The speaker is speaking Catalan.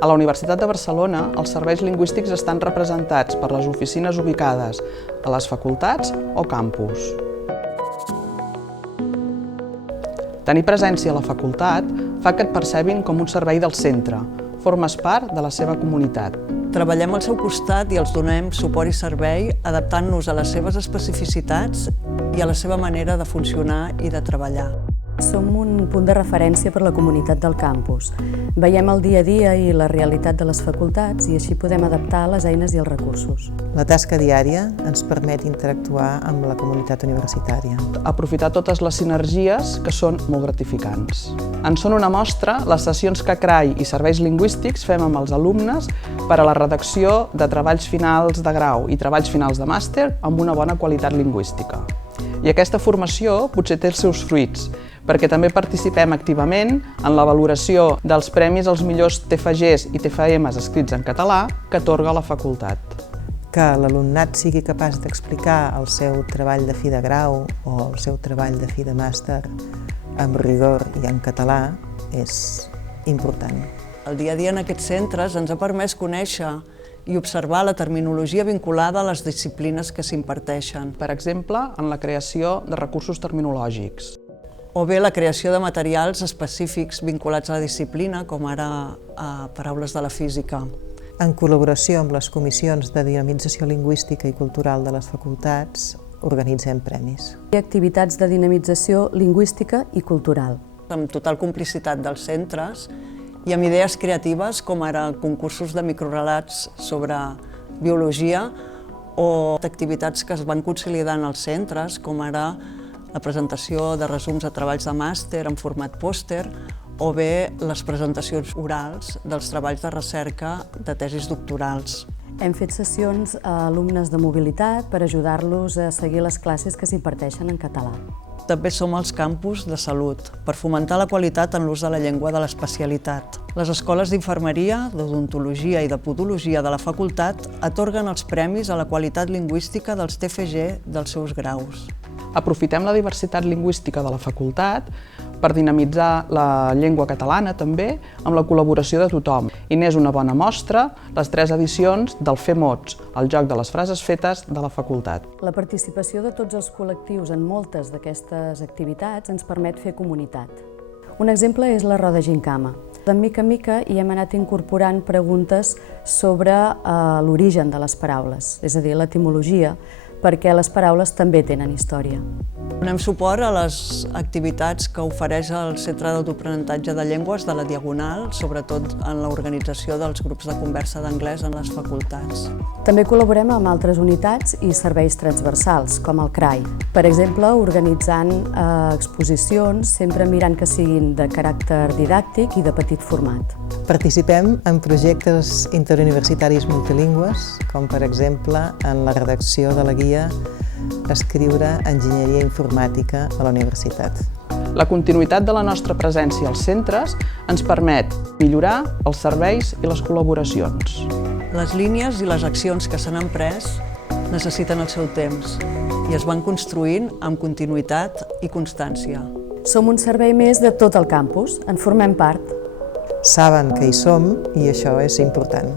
A la Universitat de Barcelona, els serveis lingüístics estan representats per les oficines ubicades a les facultats o campus. Tenir presència a la facultat fa que et percebin com un servei del centre. Formes part de la seva comunitat. Treballem al seu costat i els donem suport i servei adaptant-nos a les seves especificitats i a la seva manera de funcionar i de treballar. Som un punt de referència per la comunitat del campus. Veiem el dia a dia i la realitat de les facultats i així podem adaptar les eines i els recursos. La tasca diària ens permet interactuar amb la comunitat universitària. Aprofitar totes les sinergies que són molt gratificants. En són una mostra les sessions que CRAI i Serveis Lingüístics fem amb els alumnes per a la redacció de treballs finals de grau i treballs finals de màster amb una bona qualitat lingüística. I aquesta formació potser té els seus fruits, perquè també participem activament en la valoració dels premis als millors TFGs i TFMs escrits en català que atorga la facultat. Que l'alumnat sigui capaç d'explicar el seu treball de fi de grau o el seu treball de fi de màster amb rigor i en català és important. El dia a dia en aquests centres ens ha permès conèixer i observar la terminologia vinculada a les disciplines que s'imparteixen. Per exemple, en la creació de recursos terminològics. O bé la creació de materials específics vinculats a la disciplina, com ara paraules de la física. En col·laboració amb les comissions de dinamització lingüística i cultural de les facultats, organitzem premis. Hi ha activitats de dinamització lingüística i cultural. Amb total complicitat dels centres i amb idees creatives com ara concursos de microrelats sobre biologia o activitats que es van consolidant als centres, com ara la presentació de resums de treballs de màster en format pòster o bé les presentacions orals dels treballs de recerca de tesis doctorals. Hem fet sessions a alumnes de mobilitat per ajudar-los a seguir les classes que s'imparteixen en català. També som als campus de salut, per fomentar la qualitat en l'ús de la llengua de l'especialitat. Les escoles d'infermeria, d'odontologia i de podologia de la facultat atorguen els premis a la qualitat lingüística dels TFG dels seus graus. Aprofitem la diversitat lingüística de la facultat per dinamitzar la llengua catalana també amb la col·laboració de tothom. I n'és una bona mostra les 3 edicions del FEMOTS, el joc de les frases fetes de la facultat. La participació de tots els col·lectius en moltes d'aquestes activitats ens permet fer comunitat. Un exemple és la Roda Gincama. De mica en mica hi hem anat incorporant preguntes sobre l'origen de les paraules, és a dir, l'etimologia, perquè les paraules també tenen història. Donem suport a les activitats que ofereix el Centre d'Autoaprenentatge de Llengües de la Diagonal, sobretot en l'organització dels grups de conversa d'anglès en les facultats. També col·laborem amb altres unitats i serveis transversals, com el CRAI. Per exemple, organitzant exposicions, sempre mirant que siguin de caràcter didàctic i de petit format. Participem en projectes interuniversitaris multilingües, com per exemple en la redacció de la guia Escriure enginyeria informàtica a la universitat. La continuïtat de la nostra presència als centres ens permet millorar els serveis i les col·laboracions. Les línies i les accions que s'han emprès necessiten el seu temps i es van construint amb continuïtat i constància. Som un servei més de tot el campus, en formem part. Saben que hi som i això és important.